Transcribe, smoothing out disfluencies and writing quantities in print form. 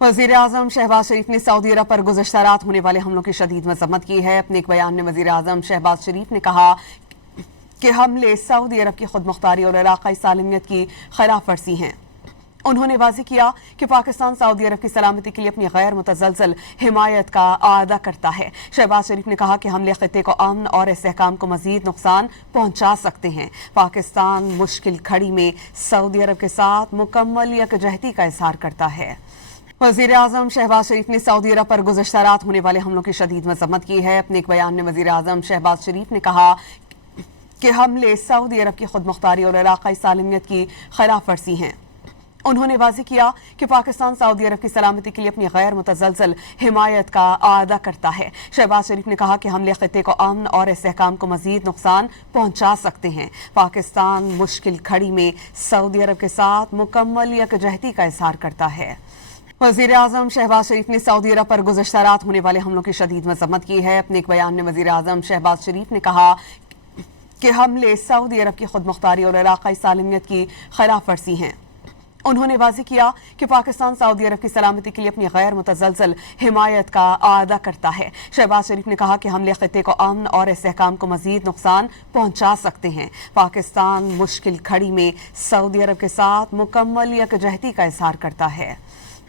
वज़ीर आज़म शहबाज शरीफ ने सऊदी अरब पर गुज़श्ता रात होने वाले हमलों की शदीद मज़म्मत की है। अपने एक बयान में वज़ीर आज़म शहबाज शरीफ ने कहा कि हमले सऊदी अरब की खुद मुख्तारी और इलाक़ाई सालमियत की खिलाफ वर्जी हैं। उन्होंने वाज़ेह किया कि पाकिस्तान सऊदी अरब की सलामती के लिए अपनी गैर मुतज़लज़ल हिमायत का आदा करता है। शहबाज शरीफ ने कहा कि हमले खित्ते को अमन और इस्तेहकाम को मज़ीद नुकसान पहुँचा सकते हैं। पाकिस्तान मुश्किल घड़ी में सऊदी अरब के साथ मुकम्मल यकजहती का इज़हार करता है। वज़ीर आज़म शहबाज शरीफ ने सऊदी अरब पर गुज़श्ता रात होने वाले हमलों की शदीद मज़म्मत की है। अपने एक बयान में वज़ीर आज़म शहबाज शरीफ ने कहा कि हमले सऊदी अरब की खुद मुख्तारी और इलाक़ाई सालमियत की खिलाफ वर्जी हैं। उन्होंने वाज़ेह किया कि पाकिस्तान सऊदी अरब की सलामती के लिए अपनी गैर मुतज़लज़ल हिमायत का आदा करता है। शहबाज शरीफ ने कहा कि हमले खित्ते को अमन और इस्तेहकाम को मज़ीद नुकसान पहुँचा सकते हैं। पाकिस्तान मुश्किल घड़ी में सऊदी अरब के साथ मुकम्मल यकजहती का इज़हार करता है। वज़ीर आज़म शहबाज शरीफ ने सऊदी अरब पर गुज़श्ता रात होने वाले हमलों की शदीद मज़म्मत की है। अपने एक बयान में वज़ीर आज़म शहबाज शरीफ ने कहा कि हमले सऊदी अरब की खुद मुख्तारी और इलाक़ाई सालमियत की खिलाफ वर्जी हैं। उन्होंने वाज़ेह किया कि पाकिस्तान सऊदी अरब की सलामती के लिए अपनी गैर मुतज़लज़ल हिमायत का आदा करता है। शहबाज शरीफ ने कहा कि हमले खित्ते को अमन और इस्तेहकाम को मज़ीद नुकसान पहुँचा सकते हैं। पाकिस्तान मुश्किल घड़ी में सऊदी अरब के साथ मुकम्मल यकजहती का इज़हार करता है।